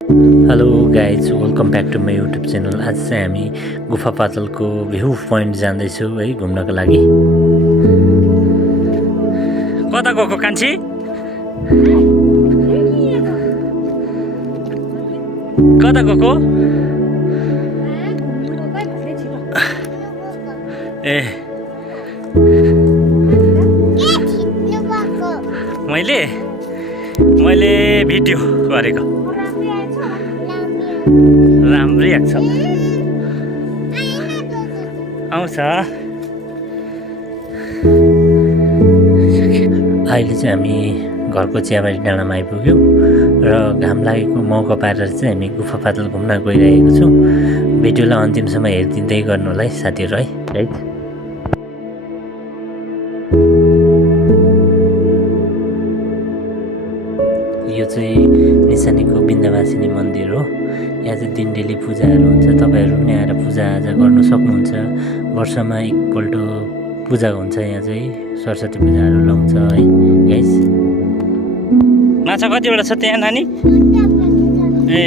Hello guys, welcome back to my YouTube channel. आज चाहिँ हामी गुफा पातलको भ्यू पोइन्ट जाँदैछौँ है घुम्नको लागि। कता गएको कान्छी? कता गएको? ए मैले भिडियो गरेको। राम्रै आएको छ। आउँछ। अहिले चाहिँ हामी घरको चियाबारी डाँडामा आइपुग्यौँ र घाम लागेको मौका पारेर चाहिँ हामी गुफा पातल घुम्न गइरहेको छौँ। भिडियोलाई अन्तिमसम्म हेरिदिँदै गर्नु होला है साथीहरू है। यो चाहिँ निशानीको बिन्दवासिनी मन्दिर हो। यहाँ चाहिँ दिनडेली पूजाहरू हुन्छ। तपाईँहरू पनि आएर पूजाआजा गर्नु सक्नुहुन्छ। वर्षमा एकपल्ट पूजा हुन्छ। यहाँ चाहिँ सरस्वती पूजाहरू लाउँछ है गाइस। माछा कतिवटा छ त्यहाँ नानी? ए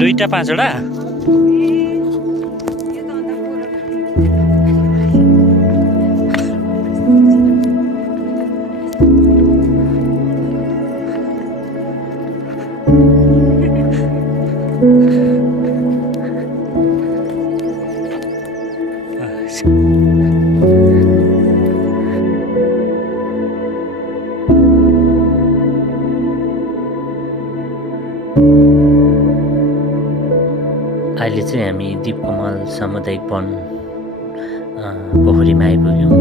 2टा 5वटा? अहिले चाहिँ हामी दीपकमल सामुदायिक वन पोखरीमा आइपुग्यौँ।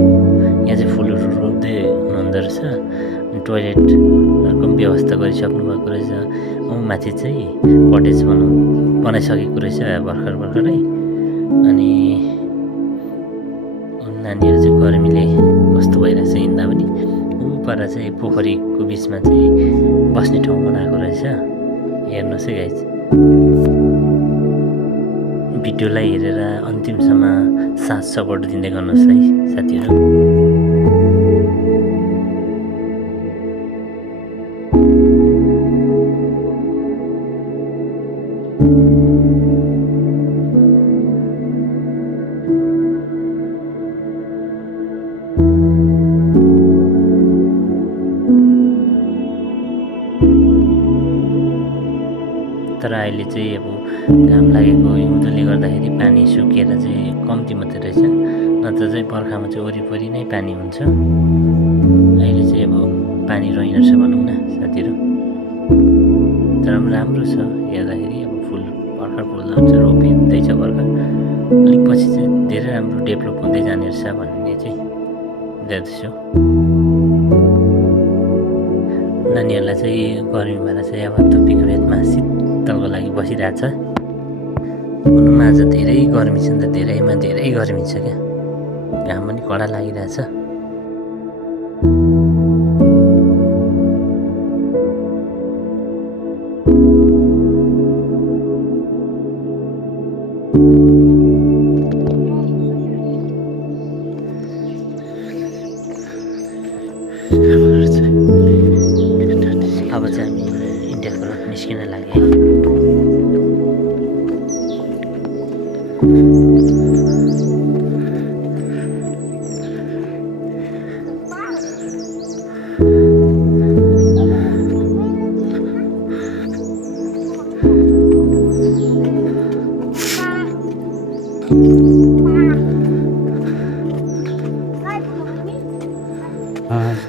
यहाँ चाहिँ फुलहरू रोप्दै हुनुहुँदो रहेछ। टोइलेटहरूको पनि व्यवस्था गरिसक्नु भएको रहेछ। माथि चाहिँ कटेज बनाइसकेको रहेछ भर्खरै। अनि नानीहरू चाहिँ गर्मीले कस्तो भइरहेछ हिँड्दा पनि। पर चाहिँ पोखरीको बिचमा चाहिँ बस्ने ठाउँ बनाएको रहेछ। हेर्नुहोस् है गाइस। भिडियोलाई हेरेर अन्तिमसम्म साथ सपोर्ट दिँदै गर्नुहोस् है साथीहरू। तर अहिले चाहिँ अब घाम लागेको हिउँदोले गर्दाखेरि पानी सुकेर चाहिँ कम्ती मात्रै रहेछ। नत्र चाहिँ बर्खामा चाहिँ वरिपरि नै पानी हुन्छ। अहिले चाहिँ अब पानी रहेनछ भनौँ न साथीहरू। तर पनि राम्रो छ हेर्दाखेरि। अब फुल भर्खर फुल्दा रोपिँदैछ भर्खर। अलिक पछि चाहिँ धेरै राम्रो डेभलप हुँदै जाने रहेछ भन्ने चाहिँ देख्दैछु। नानीहरूलाई चाहिँ गर्मी भएर चाहिँ अब टोपीको बेतमा शीतलको लागि बसिरहेछ। भनौँ आज धेरै गर्मी छ नि त। धेरैमा धेरै गर्मी छ क्या। घाम पनि कडा लागिरहेछ। अब चाहिँ हामी इन्डियाको रोड निस्किन लाग्यो।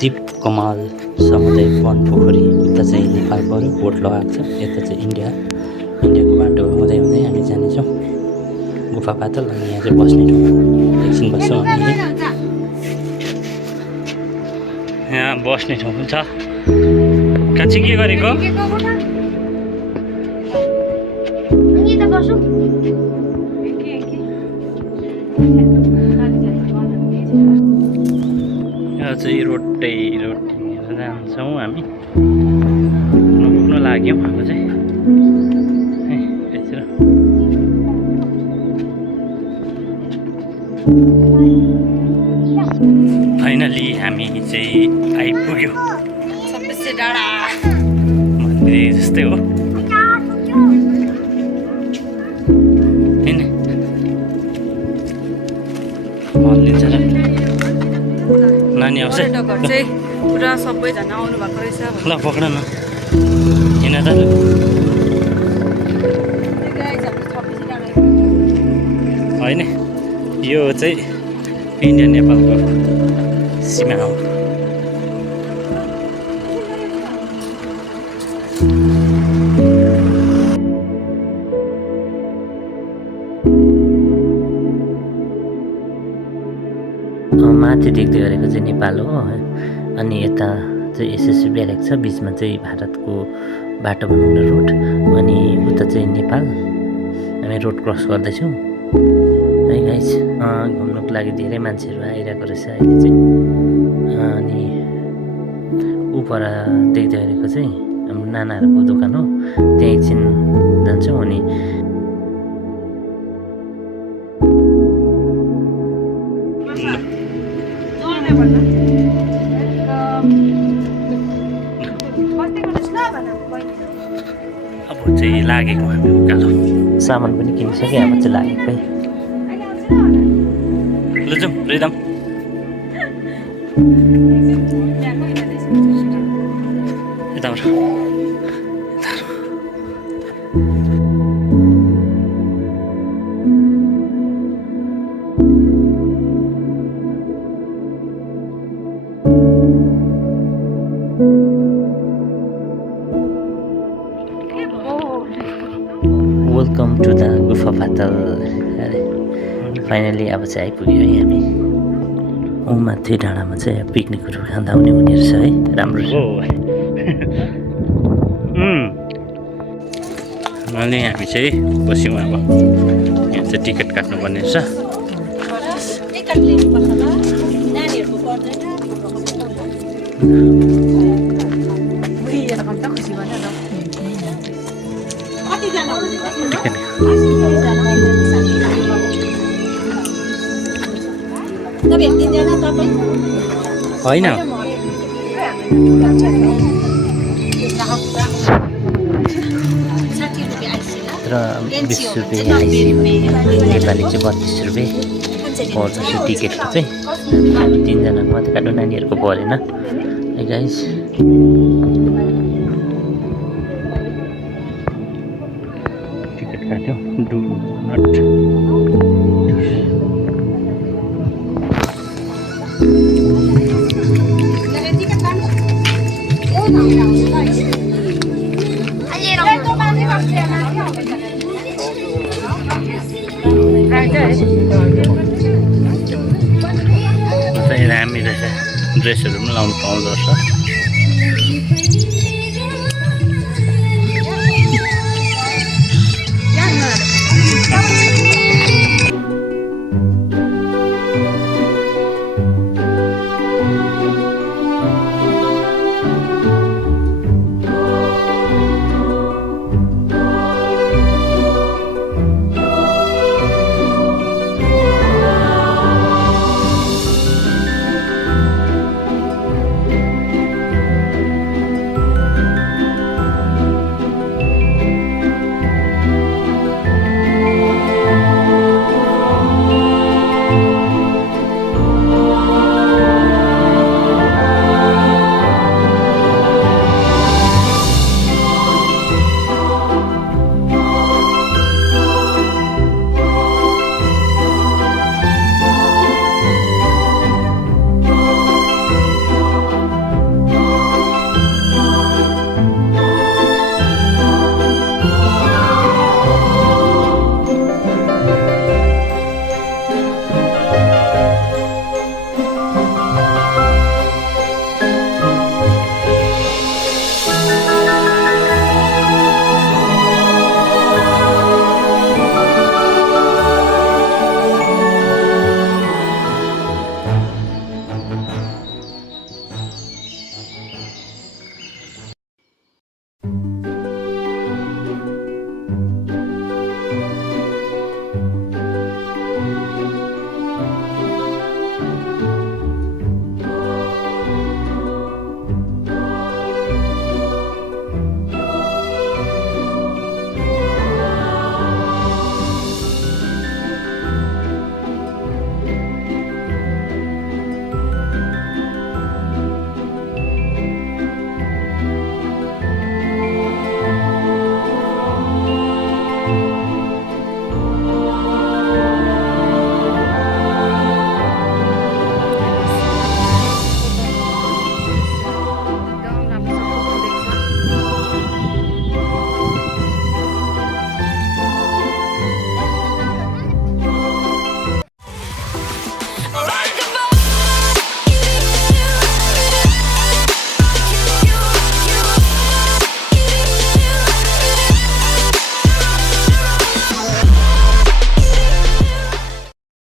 दीपकमल सामुदायिक वन पोखरी। उता चाहिँ नेपाल पऱ्यो, बोट लगाएको छ। यता चाहिँ इन्डियाको बाटो हुँदै हामी जानेछौँ गुफा पातल। अनि यहाँ चाहिँ बस्ने ठाउँ एकछिन बस्छौँ हामी। यहाँ बस्ने ठाउँ पनि छ। कान्छी के गरेको? चाहिँ रोडै हेरेर जान्छौँ हामी। पुग्न लाग्यौँ अब चाहिँ। फाइनली हामी चाहिँ आइपुग्यौँ छप्पीसे डाँडा मन्दिर जस्तै हो हैन हल्लिन्छ र नानी आउँछ पर्यटकहरू चाहिँ पुरा सबैजना आउनु भएको रहेछ ल पक्र न हिँड त लु होइन यो चाहिँ इन्डिया नेपालको सीमा हो माथि देख्दै गरेको चाहिँ नेपाल हो अनि यता चाहिँ एसएसबी ब्यारेक छ बिचमा चाहिँ भारतको बाटो बनाउने रोड अनि उता चाहिँ नेपाल हामी रोड क्रस गर्दैछौँ है गाइस घुम्नुको लागि धेरै मान्छेहरू आइरहेको रहेछ अहिले चाहिँ अनि उपर देख्दै गरेको चाहिँ हाम्रो नानाहरूको दोकान हो त्यहाँ एकछिन जान्छौँ अनि अब चाहिँ लागेको हामी उकालो सामान पनि किनिसक्यो अब चाहिँ लागेको है ल जाउँ रिदम यताबाट वेलकम टु द गुफा पातल अरे फाइनली अब चाहिँ आइपुग्यो है हामी माथि डाँडामा चाहिँ पिकनिकहरू खाँदा आउने हुने रहेछ है राम्रो अनि हामी चाहिँ बस्यौँ अब यहाँ चाहिँ टिकट काट्नुपर्ने रहेछ होइन तर 20 रुपियाँ नेपाली चाहिँ 32 रुपियाँ पर्छ टिकटको चाहिँ हामी तिनजनाको मात्रै काट्नु नानीहरूको परेन है गाइस टिकट काट्यो डु नट दामी रहेछ ड्रेसहरू पनि लाउनु पाउँदो रहेछ